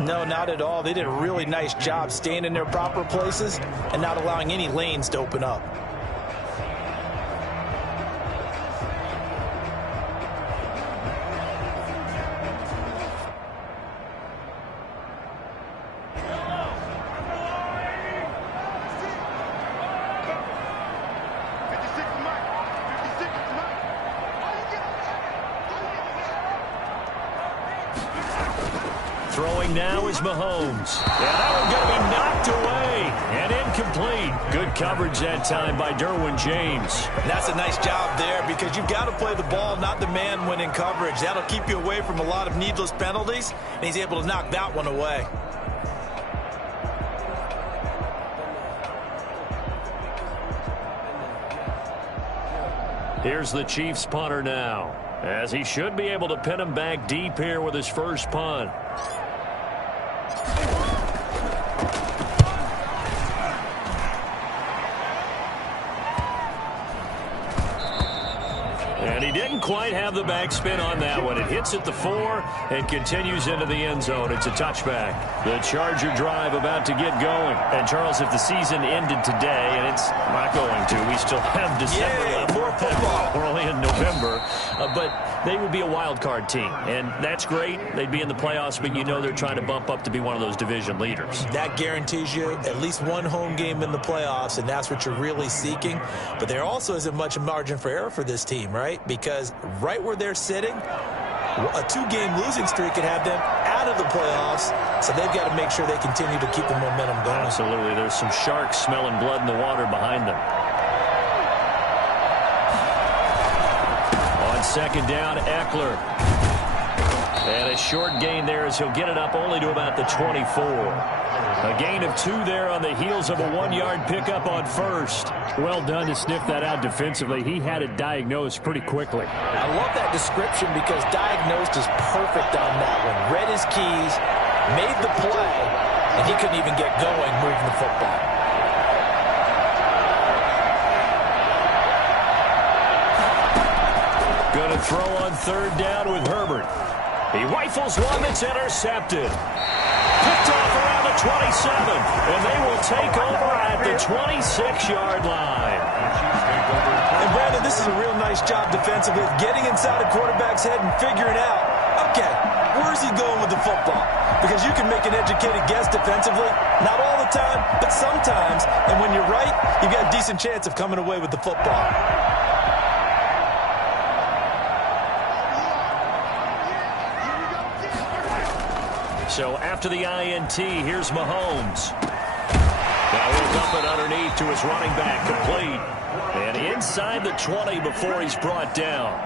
No, not at all. They did a really nice job staying in their proper places and not allowing any lanes to open up. Throwing now is Mahomes. Yeah, that one going to be knocked away and incomplete. Good coverage that time by Derwin James. And that's a nice job there because you've got to play the ball, not the man when in coverage. That'll keep you away from a lot of needless penalties, and he's able to knock that one away. Here's the Chiefs punter now, as he should be able to pin him back deep here with his first punt. And he didn't quite have the backspin on that one. It hits at the 4 and continues into the end zone. It's a touchback. The Charger drive about to get going. And, Charles, if the season ended today, and it's not going to, we still have December left. More football. We're only in November. But they would be a wild card team. And that's great. They'd be in the playoffs, but you know they're trying to bump up to be one of those division leaders. That guarantees you at least one home game in the playoffs, and that's what you're really seeking. But there also isn't much margin for error for this team, right? Because right where they're sitting, a 2-game losing streak could have them out of the playoffs, so they've got to make sure they continue to keep the momentum going. Absolutely. There's some sharks smelling blood in the water behind them. On second down, Eckler. And a short gain there as he'll get it up only to about the 24. A gain of 2 there on the heels of a 1-yard pickup on first. Well done to sniff that out defensively. He had it diagnosed pretty quickly. I love that description because diagnosed is perfect on that one. Read his keys, made the play, and he couldn't even get going moving the football. Going to throw on third down with Herbert. He rifles one that's intercepted. Picked off around the 27, and they will take over at the 26-yard line. And, Brandon, this is a real nice job defensively of getting inside a quarterback's head and figuring out, okay, where's he going with the football? Because you can make an educated guess defensively, not all the time, but sometimes. And when you're right, you've got a decent chance of coming away with the football. So after the INT, here's Mahomes. Now he'll dump it underneath to his running back, complete. And inside the 20 before he's brought down.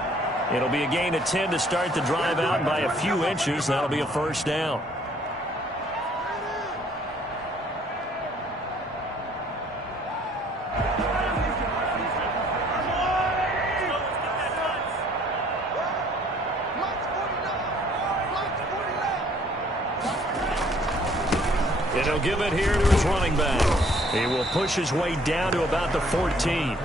It'll be a gain of 10 to start the drive out by a few inches. That'll be a first down. And he'll give it here to his running back. He will push his way down to about the 14.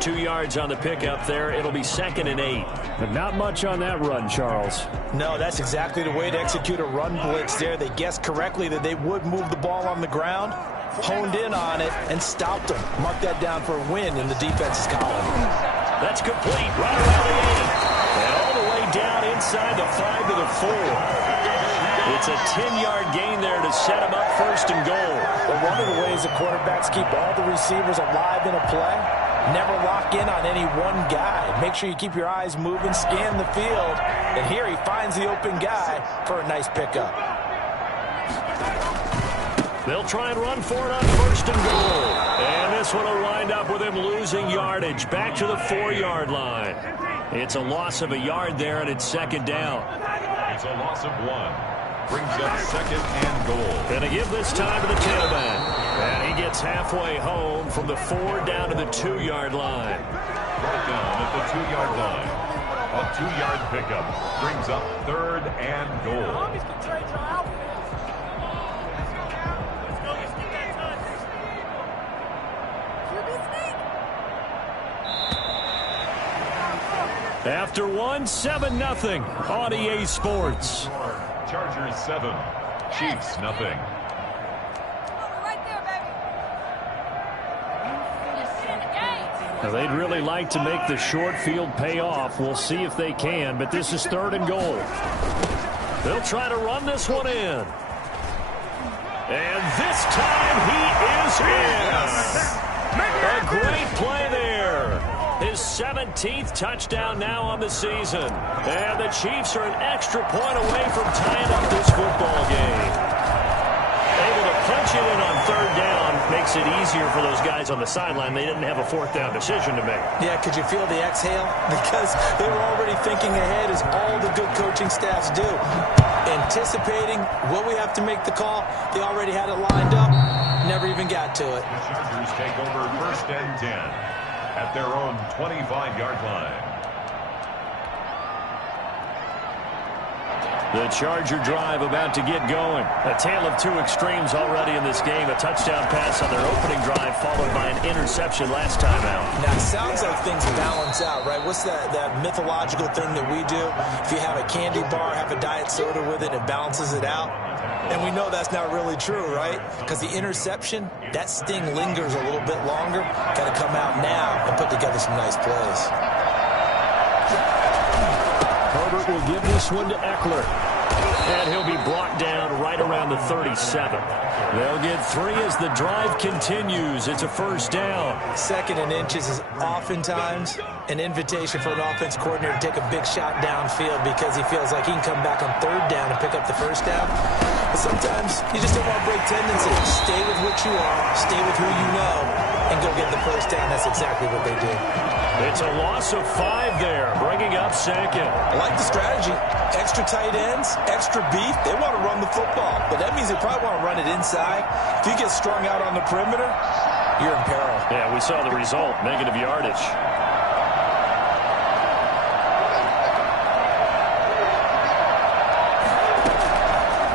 2 yards on the pickup there. It'll be 2nd and 8. But not much on that run, Charles. No, that's exactly the way to execute a run blitz there. They guessed correctly that they would move the ball on the ground, honed in on it, and stopped them. Mark that down for a win in the defense's column. That's complete. Right around the 8. And all the way down inside the 5 to the 4. It's a 10-yard gain there to set him up 1st and goal. But one of the ways the quarterbacks keep all the receivers alive in a play, never lock in on any one guy. Make sure you keep your eyes moving, scan the field, and here he finds the open guy for a nice pickup. They'll try and run for it on 1st and goal. And this one will wind up with him losing yardage back to the 4-yard line. It's a loss of a yard there, and it's 2nd down. It's a loss of 1. Brings up 2nd and goal. Going to give this time to the tailback. And he gets halfway home from the 4 down to the 2-yard line. Brought down at the 2-yard line. A 2-yard pickup brings up 3rd and goal. After one, 7-0 on EA Sports. Chargers 7, Chiefs, nothing. Now, they'd really like to make the short field pay off. We'll see if they can, but this is 3rd and goal. They'll try to run this one in. And this time he is in. A great play there. His 17th touchdown now on the season. And the Chiefs are an extra point away from tying up this football game. Able to punch it in on 3rd down makes it easier for those guys on the sideline. They didn't have a 4th down decision to make. Yeah, could you feel the exhale? Because they were already thinking ahead, as all the good coaching staffs do. Anticipating, will we have to make the call? They already had it lined up. Never even got to it. The Chargers take over 1st and 10 at their own 25-yard line. The Charger drive about to get going. A tale of 2 extremes already in this game. A touchdown pass on their opening drive, followed by an interception last time out. Now, it sounds like things balance out, right? What's that mythological thing that we do? If you have a candy bar, have a diet soda with it, it balances it out. And we know that's not really true, right? Because the interception, that sting lingers a little bit longer. Got to come out now and put together some nice plays. Herbert will give this one to Eckler. And he'll be brought down right around the 37. They'll get 3 as the drive continues. It's a 1st down. 2nd and inches is oftentimes an invitation for an offense coordinator to take a big shot downfield because he feels like he can come back on 3rd down and pick up the 1st down. But sometimes you just don't want to break tendencies. Stay with what you are, stay with who you know, and go get the 1st down. That's exactly what they did. It's a loss of 5 there, bringing up 2nd. I like the strategy. Extra tight ends, extra beef. They want to run the football, but that means they probably want to run it inside. If you get strung out on the perimeter, you're in peril. Yeah, we saw the result, negative yardage.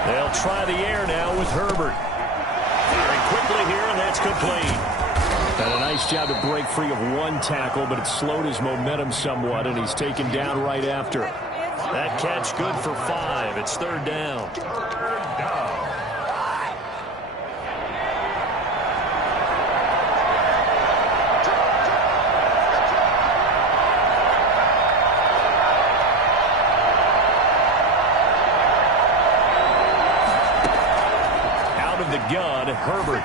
They'll try the air now with Herbert. Very quickly here, and that's complete. And a nice job to break free of 1 tackle, but it slowed his momentum somewhat, and he's taken down right after. That catch good for 5. It's 3rd down. Out of the gun, Herbert.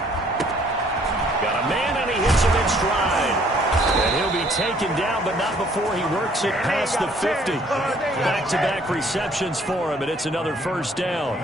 Got a man, and he hits him in stride. And he'll be taken down, but not before he works it past the 50. Back-to-back receptions for him, and it's another 1st down.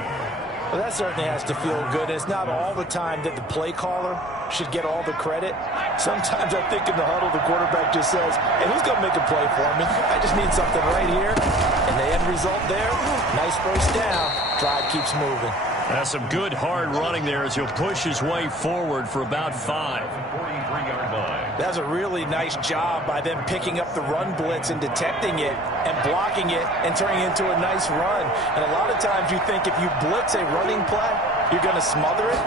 Well, that certainly has to feel good. It's not all the time that the play caller should get all the credit. Sometimes I think in the huddle, the quarterback just says, hey, who's going to make a play for me? I just need something right here. And the end result there, nice 1st down. Drive keeps moving. That's some good hard running there as he'll push his way forward for about 5. 43-yard line. That's a really nice job by them picking up the run blitz and detecting it and blocking it and turning it into a nice run. And a lot of times you think if you blitz a running play, you're going to smother it.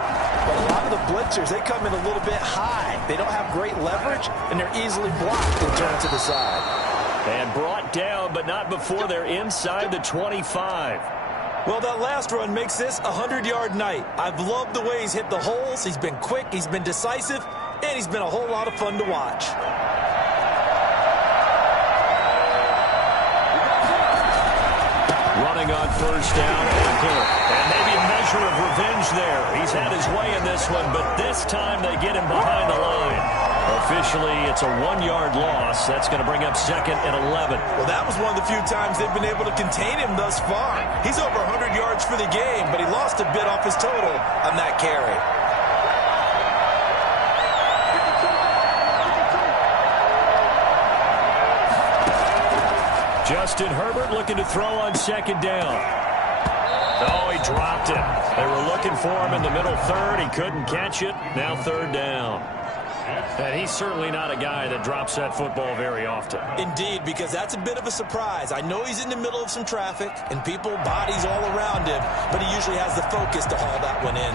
But a lot of the blitzers, they come in a little bit high. They don't have great leverage, and they're easily blocked and turned to the side. And brought down, but not before they're inside the 25. Well, that last run makes this a 100-yard night. I've loved the way he's hit the holes. He's been quick, he's been decisive, and he's been a whole lot of fun to watch. Running on 1st down, Eckler. And maybe a measure of revenge there. He's had his way in this one, but this time they get him behind the line. Officially, it's a 1-yard loss. That's going to bring up 2nd and 11. Well, that was one of the few times they've been able to contain him thus far. He's over 100 yards for the game, but he lost a bit off his total on that carry. Justin Herbert looking to throw on 2nd down. Oh, he dropped it. They were looking for him in the middle 3rd. He couldn't catch it. Now 3rd down. And he's certainly not a guy that drops that football very often. Indeed, because that's a bit of a surprise. I know he's in the middle of some traffic and people, bodies all around him, but he usually has the focus to haul that one in.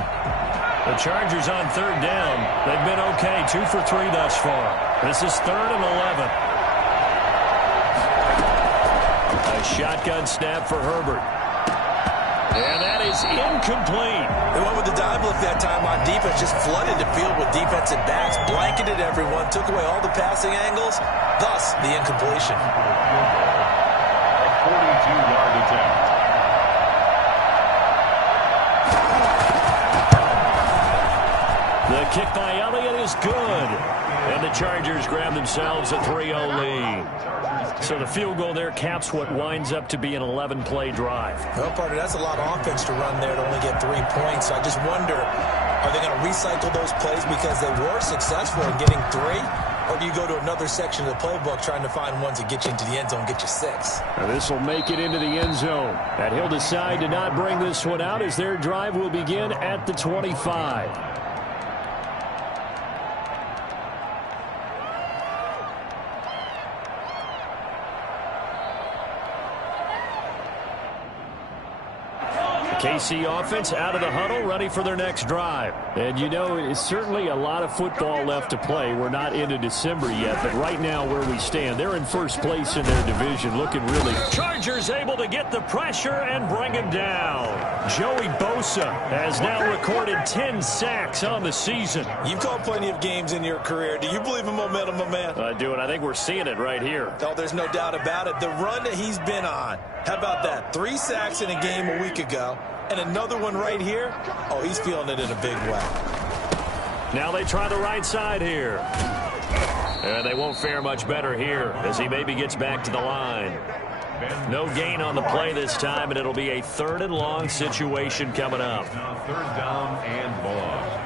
The Chargers on 3rd down. They've been okay, 2 for 3 thus far. This is 3rd and 11. A shotgun snap for Herbert. And that is incomplete. just flooded the field with defensive backs, blanketed everyone, took away all the passing angles, thus the incompletion. A 42-yard attempt. The kick by Elliott is good. And the Chargers grab themselves a 3-0 lead. So the field goal there caps what winds up to be an 11-play drive. Well, partner, that's a lot of offense to run there to only get 3 points. I just wonder, are they going to recycle those plays because they were successful in getting 3? Or do you go to another section of the playbook trying to find ones that get you into the end zone, get you 6? Now this will make it into the end zone. And he'll decide to not bring this one out as their drive will begin at the 25. KC offense out of the huddle, ready for their next drive. And you know, it's certainly a lot of football left to play. We're not into December yet, but right now where we stand, they're in first place in their division, looking really. Chargers able to get the pressure and bring him down. Joey Bosa has now recorded 10 sacks on the season. You've called plenty of games in your career. Do you believe in momentum, my man? I do, and I think we're seeing it right here. Oh, there's no doubt about it. The run that he's been on. How about that? 3 sacks in a game a week ago. And another one right here. Oh, he's feeling it in a big way. Now they try the right side here. And they won't fare much better here as he maybe gets back to the line. No gain on the play this time, and it'll be a 3rd and long situation coming up. Now 3rd down and long.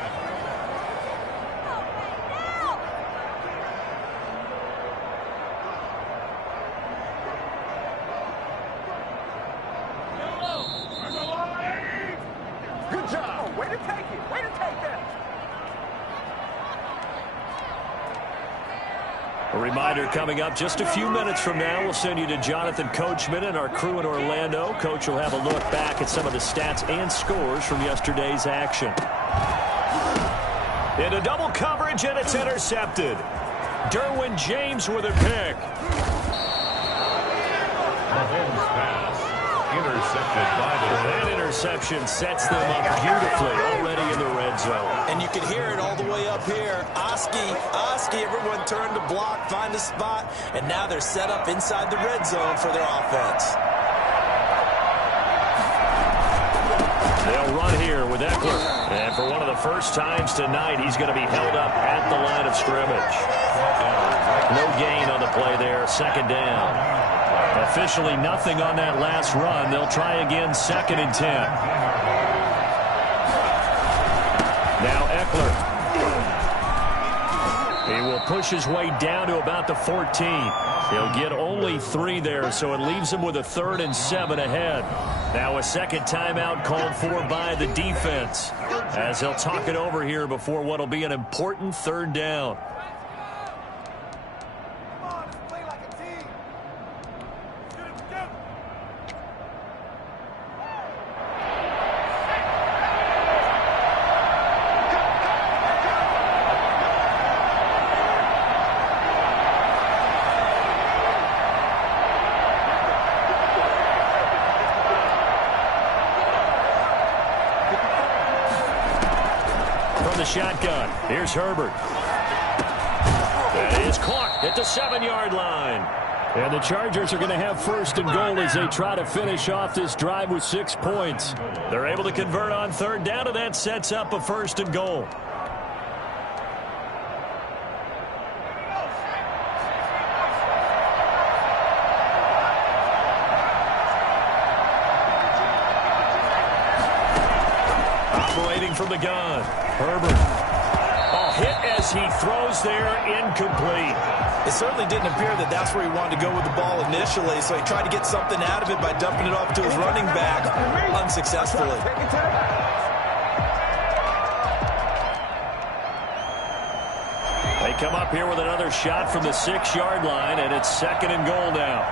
A reminder coming up just a few minutes from now. We'll send you to Jonathan Coachman and our crew in Orlando. Coach will have a look back at some of the stats and scores from yesterday's action. Into double coverage, and it's intercepted. Derwin James with a pick. Mahomes pass. Intercepted by the That interception sets them up beautifully already in the red zone. And you can hear it all the way up here. Oski, everyone turned to block, find a spot, and now they're set up inside the red zone for their offense. They'll run here with Eckler. And for one of the first times tonight, he's going to be held up at the line of scrimmage. No gain on the play there, 2nd down. Officially nothing on that last run. They'll try again, 2nd and 10. Now Eckler. He will push his way down to about the 14. He'll get only 3 there, so it leaves him with a 3rd and 7 ahead. Now a 2nd timeout called for by the defense as he'll talk it over here before what will be an important 3rd down. The shotgun. Here's Herbert. That is caught at the 7-yard line. And the Chargers are going to have 1st and goal as they try to finish off this drive with 6 points. They're able to convert on 3rd down, and that sets up a 1st and goal. Operating from the gun. Herbert. A hit as he throws there, incomplete. It certainly didn't appear that that's where he wanted to go with the ball initially, so he tried to get something out of it by dumping it off to his running back unsuccessfully. They come up here with another shot from the 6-yard line, and it's 2nd and goal now.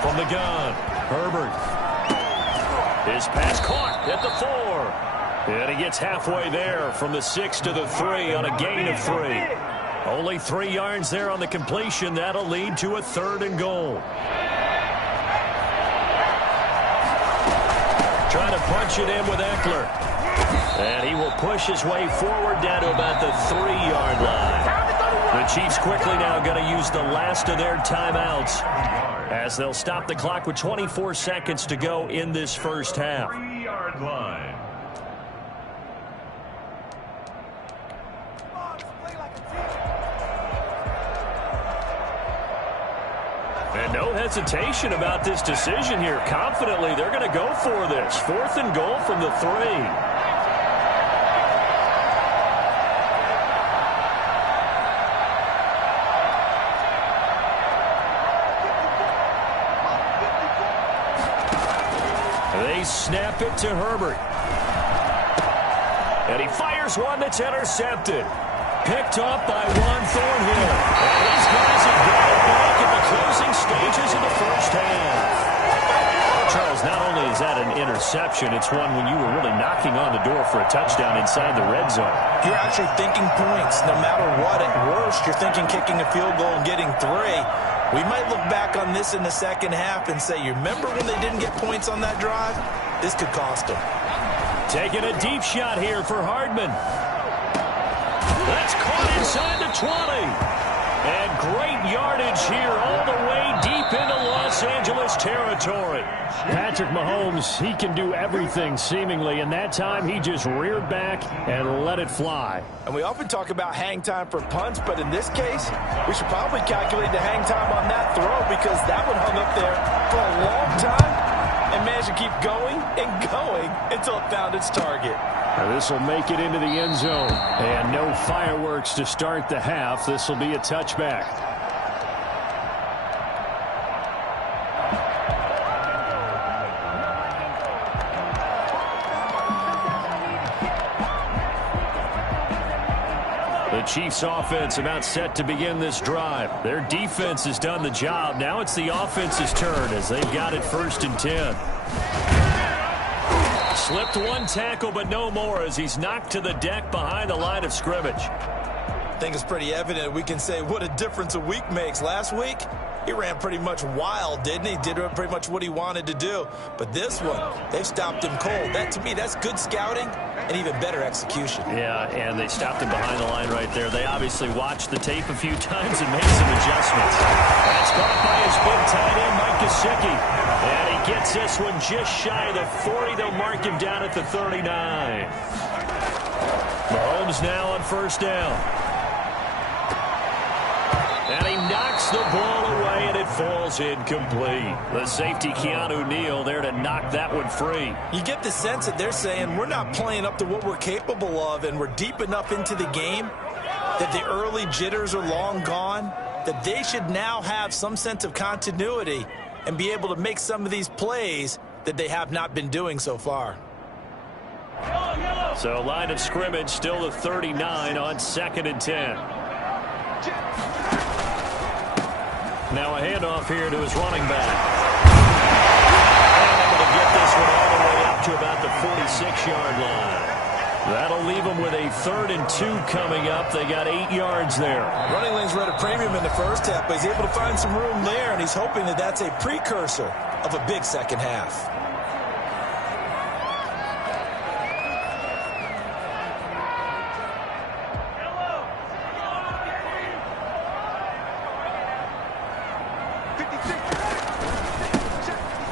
From the gun, Herbert. His pass caught at the 4. And he gets halfway there from the 6 to the 3 on a gain of 3. Only 3 yards there on the completion. That'll lead to a 3rd and goal. Trying to punch it in with Eckler. And he will push his way forward down to about the 3-yard line. The Chiefs quickly now going to use the last of their timeouts as they'll stop the clock with 24 seconds to go in this first half. 3-yard line. And no hesitation about this decision here. Confidently, they're going to go for this. 4th and goal from the 3. They snap it to Herbert. And he fires one that's intercepted. Picked up by Juan Thornhill. And these guys have got it back in the closing stages of the first half. Charles, not only is that an interception, it's one when you were really knocking on the door for a touchdown inside the red zone. You're actually thinking points. No matter what, at worst, you're thinking kicking a field goal and getting 3. We might look back on this in the second half and say, you remember when they didn't get points on that drive? This could cost them. Taking a deep shot here for Hardman. That's caught inside the 20. And great yardage here all the way deep into Los Angeles territory. Patrick Mahomes, he can do everything seemingly, and that time he just reared back and let it fly. And we often talk about hang time for punts, but in this case, we should probably calculate the hang time on that throw because that one hung up there for a long time and managed to keep going and going until it found its target. Now this will make it into the end zone. And no fireworks to start the half. This will be a touchback. The Chiefs offense about set to begin this drive. Their defense has done the job. Now it's the offense's turn as they've got it 1st and 10. Slipped one tackle, but no more as he's knocked to the deck behind the line of scrimmage. I think it's pretty evident. We can say what a difference a week makes. Last week, he ran pretty much wild, didn't he? Did pretty much what he wanted to do. But this one, they've stopped him cold. That, to me, that's good scouting and even better execution. Yeah, and they stopped him behind the line right there. They obviously watched the tape a few times and made some adjustments. That's caught by his big tight end, Mike Gesicki. And he gets this one just shy of the 40. They'll mark him down at the 39. Mahomes now on 1st down. And he knocks the ball away, and it falls incomplete. The safety, Keanu Neal, there to knock that one free. You get the sense that they're saying we're not playing up to what we're capable of, and we're deep enough into the game that the early jitters are long gone, that they should now have some sense of continuity and be able to make some of these plays that they have not been doing so far. So line of scrimmage still the 39 on 2nd and 10. Now a handoff here to his running back. And able to get this one all the way up to about the 46-yard line. That'll leave them with a 3rd and 2 coming up. They got 8 yards there. Running lanes were at a premium in the first half, but he's able to find some room there, and he's hoping that that's a precursor of a big second half.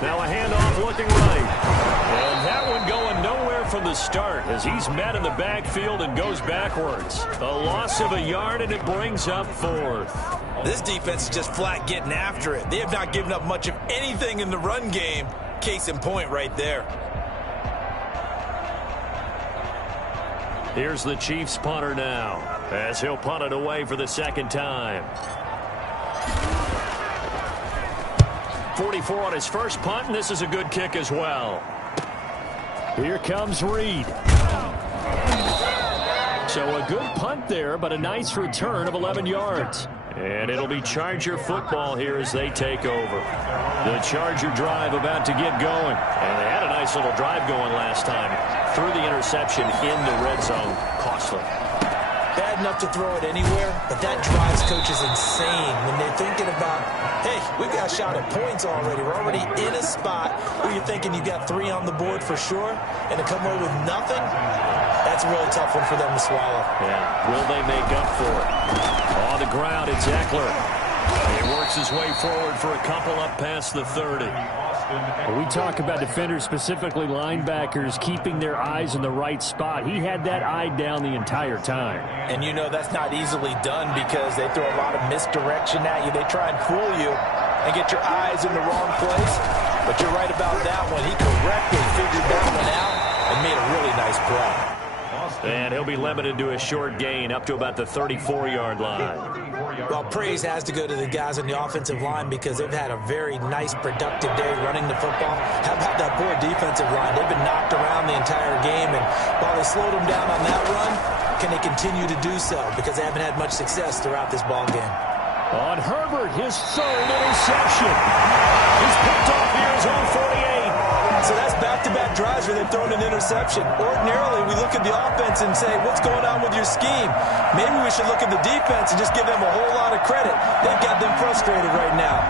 Now a handoff looking right. And that one going nowhere from the start as he's met in the backfield and goes backwards. A loss of a yard, and it brings up 4th. This defense is just flat getting after it. They have not given up much of anything in the run game. Case in point right there. Here's the Chiefs punter now as he'll punt it away for the 2nd time. 44 on his first punt, and this is a good kick as well. Here comes Reed. So a good punt there, but a nice return of 11 yards. And it'll be Charger football here as they take over. The Charger drive about to get going. And they had a nice little drive going last time. Threw the interception in the red zone. Costly. Bad wide enough to throw it anywhere, but that drives coaches insane when they're thinking about, hey, we've got a shot at points already. We're already in a spot where you're thinking you got 3 on the board for sure, and to come away with nothing, that's a really tough one for them to swallow. Yeah, will they make up for it? On the ground, it's Eckler. He works his way forward for a couple up past the 30. We talk about defenders, specifically linebackers, keeping their eyes in the right spot. He had that eye down the entire time. And you know that's not easily done because they throw a lot of misdirection at you. They try and fool you and get your eyes in the wrong place. But you're right about that one. He correctly figured that one out and made a really nice play. And he'll be limited to a short gain up to about the 34-yard line. Well, praise has to go to the guys on the offensive line because they've had a very nice, productive day running the football. How about that poor defensive line? They've been knocked around the entire game, and while they slowed them down on that run, can they continue to do so? Because they haven't had much success throughout this ball game. On Herbert, his third interception. He's picked off near his own 48. So that's back-to-back drives where they've thrown an interception. Ordinarily, we look at the offense and say, what's going on with your scheme? Maybe we should look at the defense and just give them a whole lot of credit. They've got them frustrated right now.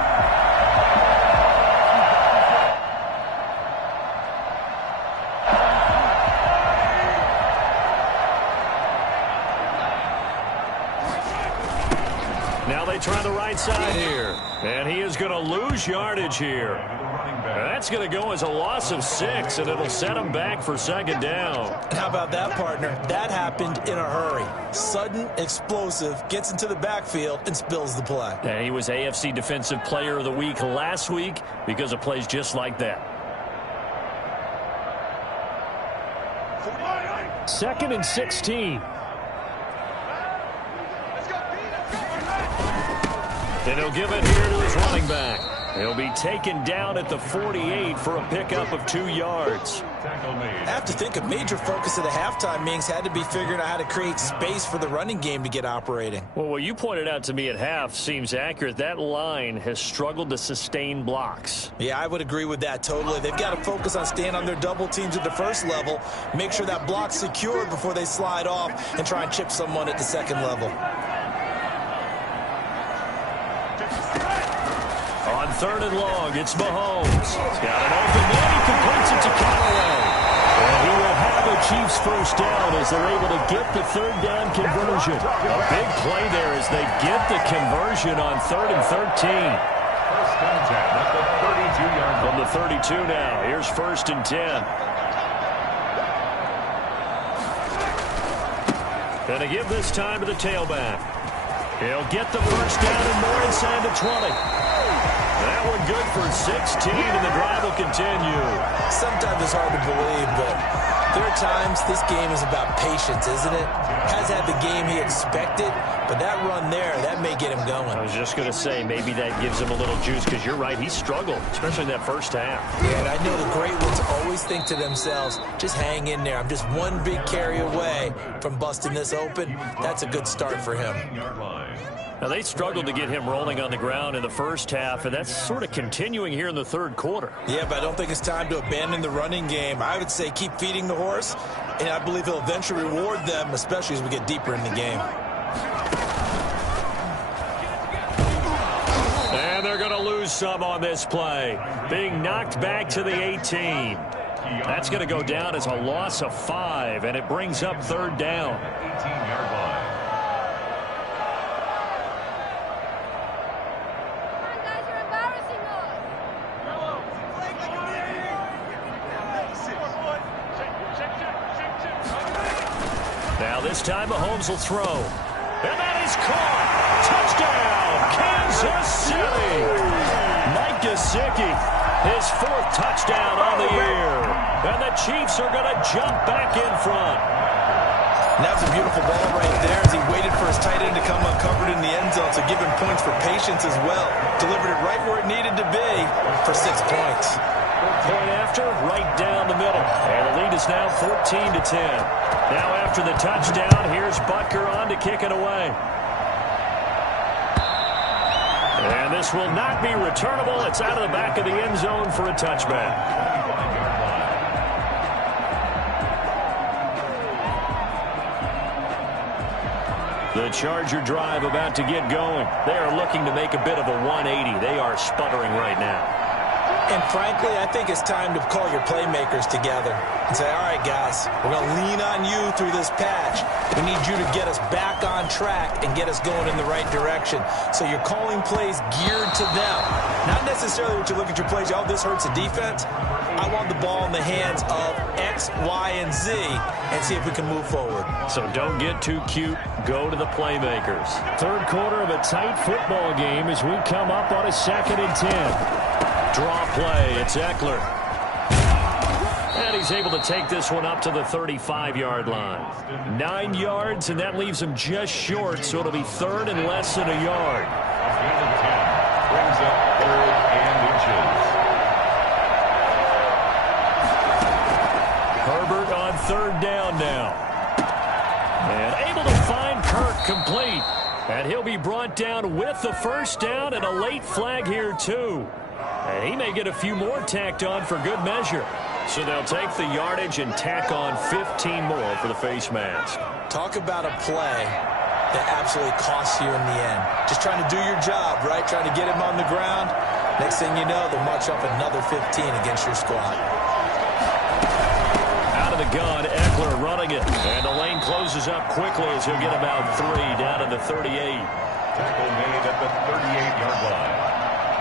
Now they try the right side here. And he is going to lose yardage here. That's going to go as a loss of 6, and it'll set him back for second down. How about that, partner? That happened in a hurry. Sudden, explosive, gets into the backfield, and spills the play. And he was AFC Defensive Player of the Week last week because of plays just like that. 2nd and 16. And he'll give it here to his running back. He'll be taken down at the 48 for a pickup of 2 yards. I have to think a major focus of the halftime meetings had to be figuring out how to create space for the running game to get operating. Well, what you pointed out to me at half seems accurate. That line has struggled to sustain blocks. Yeah, I would agree with that totally. They've got to focus on staying on their double teams at the first level, make sure that block's secured before they slide off and try and chip someone at the second level. On 3rd and long, it's Mahomes. He's got an open man. He completes it to Callaway. And he will have the Chiefs first down as they're able to get the 3rd down conversion. A big play there as they get the conversion on 3rd and 13. First and 10 at the 32-yard line. From the 32 now, here's 1st and 10. Gonna give this time to the tailback. He'll get the first down and more inside the 20. That one good for 16, and the drive will continue. Sometimes it's hard to believe, but there are times this game is about patience, isn't it? Has had the game he expected, but that run there, that may get him going. I was just going to say, maybe that gives him a little juice, because you're right, he struggled, especially in that first half. Yeah, and I know the great ones always think to themselves, just hang in there. I'm just one big carry away from busting this open. That's a good start for him. Now, they struggled to get him rolling on the ground in the first half, and that's sort of continuing here in the 3rd quarter. Yeah, but I don't think it's time to abandon the running game. I would say keep feeding the horse, and I believe he'll eventually reward them, especially as we get deeper in the game. And they're going to lose some on this play. Being knocked back to the 18. That's going to go down as a loss of 5, and it brings up 3rd down. 18-yard line. This time Mahomes will throw. And that is caught. Touchdown, Kansas City. Mike Gesicki, his 4th touchdown on the year. And the Chiefs are going to jump back in front. And that was a beautiful ball right there as he waited for his tight end to come uncovered in the end zone, so give him points for patience as well. Delivered it right where it needed to be for 6 points. Point after, right down the middle. And the lead is now 14-10. Now after the touchdown, here's Butker on to kick it away. And this will not be returnable. It's out of the back of the end zone for a touchback. The Charger drive about to get going. They are looking to make a bit of a 180. They are sputtering right now. And frankly, I think it's time to call your playmakers together and say, all right, guys, we're going to lean on you through this patch. We need you to get us back on track and get us going in the right direction. So you're calling plays geared to them. Not necessarily what you look at your plays, oh, this hurts the defense. I want the ball in the hands of X, Y, and Z and see if we can move forward. So don't get too cute. Go to the playmakers. Third quarter of a tight football game as we come up on a 2nd and 10. Draw play. It's Eckler. And he's able to take this one up to the 35-yard line. 9 yards, and that leaves him just short, so it'll be 3rd and less than a yard. Gain of 10. Brings up 3rd and inches. Herbert on 3rd down now. And able to find Kirk complete. And he'll be brought down with the 1st down and a late flag here, too. And he may get a few more tacked on for good measure. So they'll take the yardage and tack on 15 more for the face mask. Talk about a play that absolutely costs you in the end. Just trying to do your job, right? Trying to get him on the ground. Next thing you know, they'll march up another 15 against your squad. Out of the gun, Eckler running it. And the lane closes up quickly as he'll get about 3 down to the 38. Tackle made at the 38-yard line.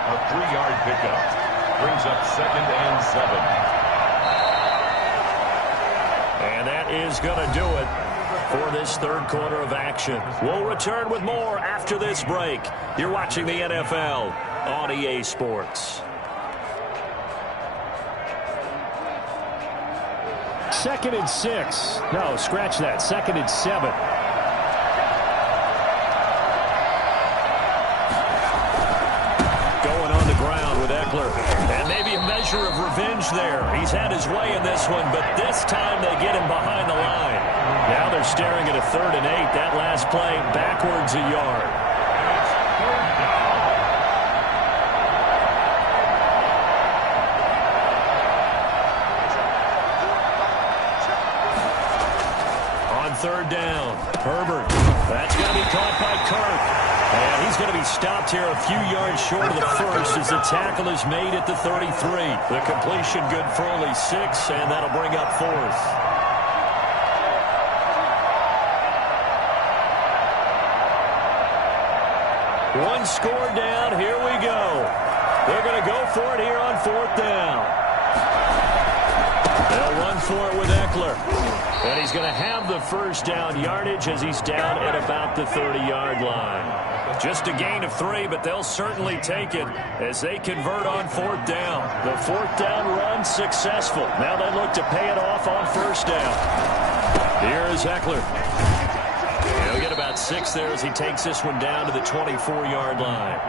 A 3-yard pickup. Brings up 2nd and 7. And that is going to do it for this 3rd quarter of action. We'll return with more after this break. You're watching the NFL on EA Sports. 2nd and 6. No, scratch that. 2nd and 7. And maybe a measure of revenge there. He's had his way in this one, but this time they get him behind the line. Now they're staring at a 3rd and 8. That last play backwards a yard. On 3rd down, Herbert. That's going to be caught by Kirk. And he's going to be stopped here a few yards short of the 1st as the tackle is made at the 33. The completion good for only 6, and that'll bring up 4th. One score down. Here we go. They're going to go for it here on 4th down. They'll run for it with Eckler. And he's going to have the 1st down yardage as he's down at about the 30-yard line. Just a gain of 3, but they'll certainly take it as they convert on 4th down. The 4th down run successful. Now they look to pay it off on 1st down. Here is Eckler. He'll get about 6 there as he takes this one down to the 24-yard line.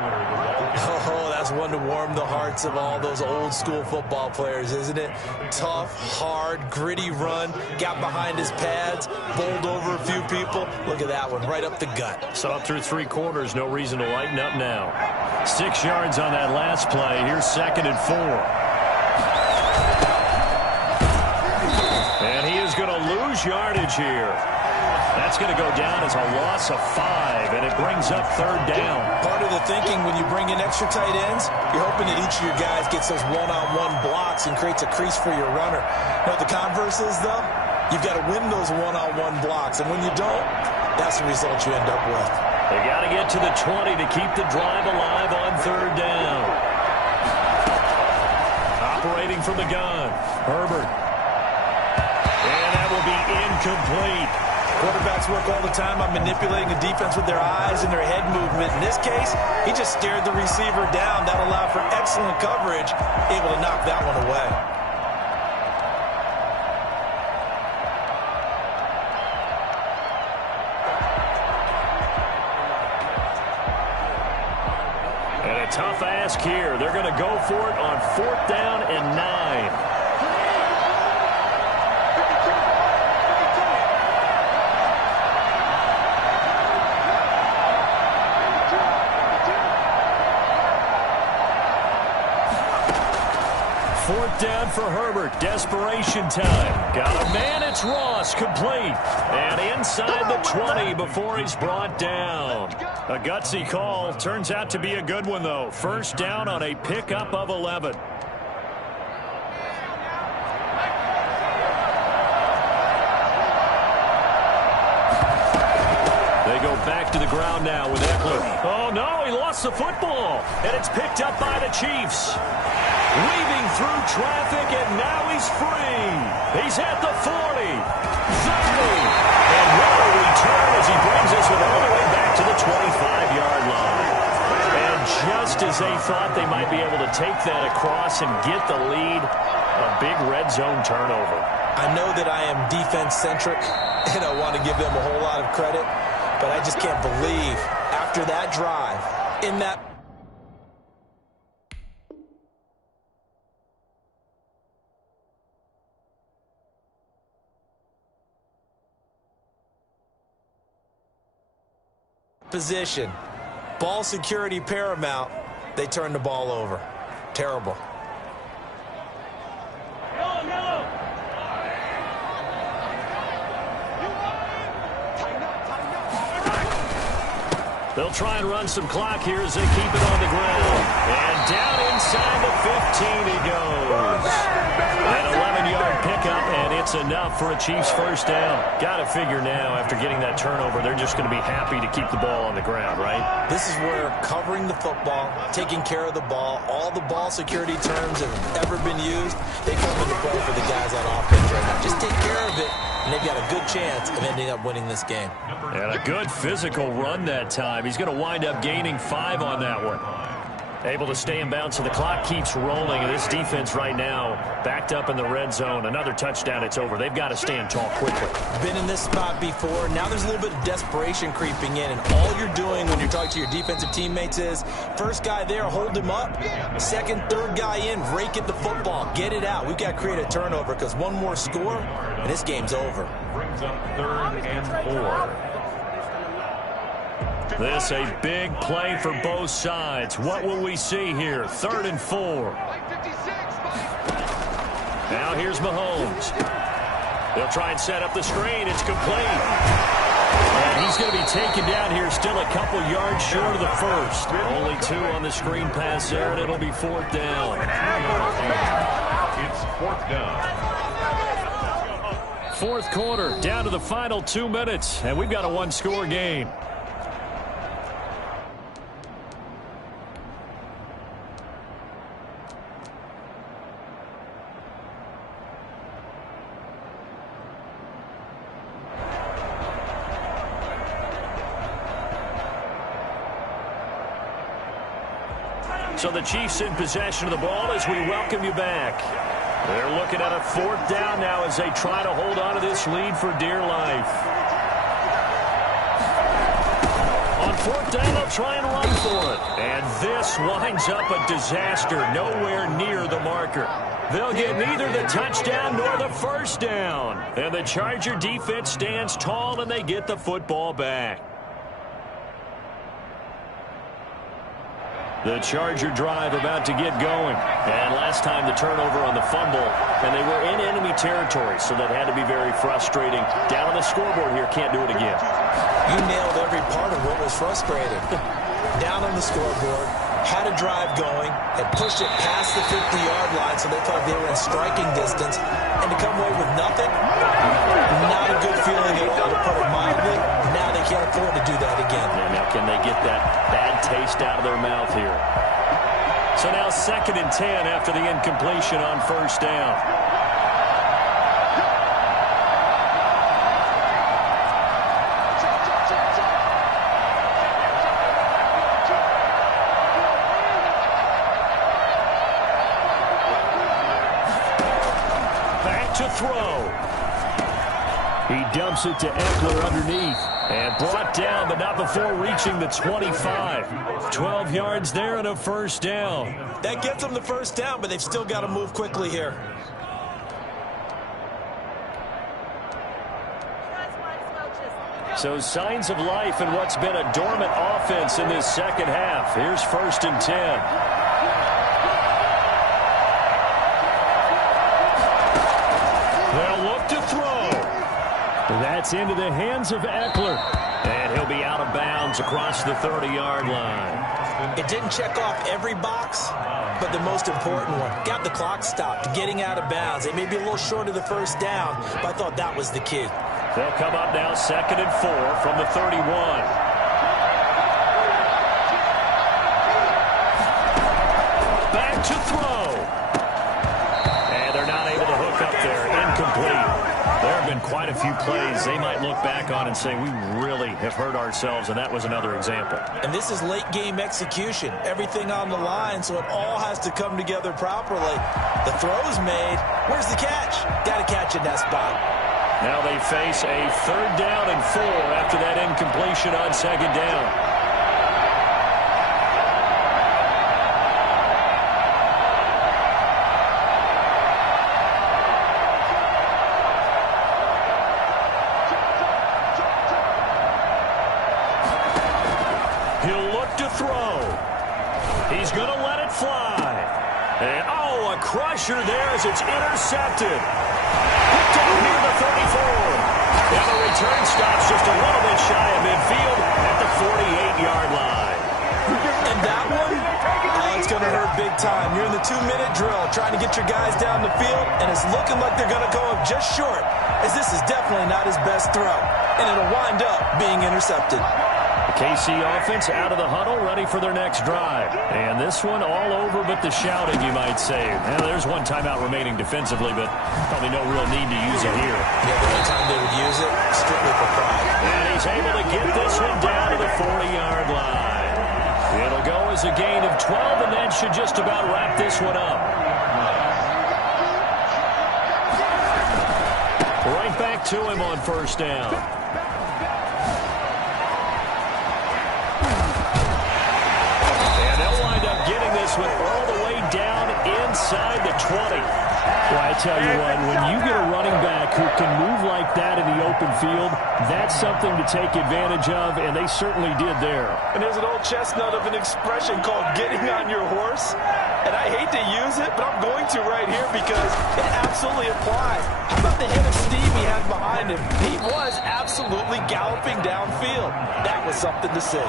Oh, that's one to warm the hearts of all those old school football players, isn't it? Tough, hard, gritty run. Got behind his pads, bowled over a few people. Look at that one, right up the gut. So through 3 quarters, no reason to lighten up now. 6 yards on that last play. Here's 2nd and 4. And he is going to lose yardage here. That's going to go down as a loss of 5, and it brings up 3rd down. Part of the thinking when you bring in extra tight ends, you're hoping that each of your guys gets those one-on-one blocks and creates a crease for your runner. You know what the converse is, though? You've got to win those one-on-one blocks, and when you don't, that's the result you end up with. They got to get to the 20 to keep the drive alive on 3rd down. Operating from the gun, Herbert. And that will be incomplete. Quarterbacks work all the time on manipulating the defense with their eyes and their head movement. In this case, he just stared the receiver down. That allowed for excellent coverage, able to knock that one away. And a tough ask here. They're going to go for it on 4th down and 9. 4th down for Herbert. Desperation time. Got a man. It's Ross. Complete. And inside the 20 before he's brought down. A gutsy call. Turns out to be a good one, though. 1st down on a pickup of 11. They go back to the ground now with Eckler. Oh, no, he lost the football. And it's picked up by the Chiefs. Weaving through traffic, and now he's free. He's at the 40, 30. And what a return as he brings this one all the way back to the 25-yard line. And just as they thought they might be able to take that across and get the lead, a big red zone turnover. I know that I am defense-centric, and I want to give them a whole lot of credit, but I just can't believe after that drive, in that position, ball security paramount, they turn the ball over. Terrible. They'll try and run some clock here as they keep it on the ground. And down inside the 15 he goes. An 11-yard pickup, and it's enough for a Chiefs 1st down. Got to figure now, after getting that turnover, they're just going to be happy to keep the ball on the ground, right? This is where covering the football, taking care of the ball, all the ball security terms that have ever been used, they come into play for the guys on offense right now. Just take care of it, and they've got a good chance of ending up winning this game. And a good physical run that time. He's going to wind up gaining 5 on that one. Able to stay in bounds, so the clock keeps rolling. And this defense right now backed up in the red zone. Another touchdown, it's over. They've got to stand tall quickly. Been in this spot before. Now there's a little bit of desperation creeping in. And all you're doing when you're talking to your defensive teammates is, first guy there, hold him up. Second, third guy in, rake at the football. Get it out. We've got to create a turnover because one more score, and this game's over. Brings up 3rd and 4. This a big play for both sides. What will we see here? 3rd and 4. Now here's Mahomes. They'll try and set up the screen. It's complete. And he's going to be taken down here, still a couple yards short of the 1st. Only 2 on the screen pass there, and it'll be 4th down. It's 4th down. 4th quarter, down to the final 2 minutes, and we've got a 1-score game. So the Chiefs in possession of the ball as we welcome you back. They're looking at a 4th down now as they try to hold on to this lead for dear life. On 4th down, they'll try and run for it. And this winds up a disaster, nowhere near the marker. They'll get neither the touchdown nor the 1st down. And the Charger defense stands tall, and they get the football back. The Charger drive about to get going. And last time the turnover on the fumble, and they were in enemy territory, so that had to be very frustrating. Down on the scoreboard here, can't do it again. You nailed every part of what was frustrating. Down on the scoreboard, had a drive going, had pushed it past the 50-yard line, so they thought they were in striking distance, and to come away with nothing, not a good feeling at all, to put it mildly. Now they can't afford to do that again. Yeah, now can they get that bad taste out of their mouth here? So now 2nd and 10 after the incompletion on 1st down. Back to throw. He dumps it to Eckler underneath. And brought down, but not before reaching the 25. 12 yards there and a 1st down. That gets them the 1st down, but they've still got to move quickly here. So signs of life in what's been a dormant offense in this 2nd half. Here's 1st and 10. That's into the hands of Eckler. And he'll be out of bounds across the 30-yard line. It didn't check off every box, but the most important one. Got the clock stopped, getting out of bounds. It may be a little short of the first down, but I thought that was the key. They'll come up now 2nd and 4 from the 31. To throw. And they're not able to hook up there. Incomplete. There have been quite a few plays they might look back on and say, we really have hurt ourselves, and that was another example. And this is late game execution. Everything on the line, so it all has to come together properly. The throw's made. Where's the catch? Got to catch in that spot. Now they face a 3rd down and 4 after that incompletion on 2nd down. He's going to let it fly. And, a crusher there as it's intercepted. Put down near the 34. And the return stops just a little bit shy of midfield at the 48-yard line. And that one, it's going to hurt big time. You're in the 2-minute drill trying to get your guys down the field, and it's looking like they're going to go up just short, as this is definitely not his best throw. And it'll wind up being intercepted. KC offense out of the huddle, ready for their next drive. And this one all over but the shouting, you might say. Now, there's one timeout remaining defensively, but probably no real need to use it here. Yeah, the only time they would use it, strictly for pride. And he's able to get this one down to the 40-yard line. It'll go as a gain of 12, and that should just about wrap this one up. Right back to him on 1st down. One all the way down inside the 20. Well, I tell you what, when you get a running back who can move like that in the open field, that's something to take advantage of, and they certainly did there. And there's an old chestnut of an expression called getting on your horse. And I hate to use it, but I'm going to right here because it absolutely applies. How about the hit of steam he had behind him? He was absolutely galloping downfield. That was something to see.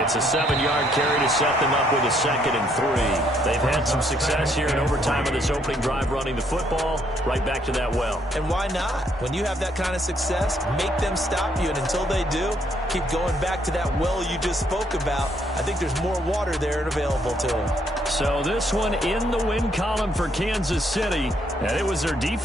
It's a 7-yard carry to set them up with a 2nd and 3. They've had some success here in overtime of this opening drive running the football. Right back to that well. And why not? When you have that kind of success, make them stop you. And until they do, keep going back to that well you just spoke about. I think there's more water there and available to them. So this one in the win column for Kansas City. And it was their defense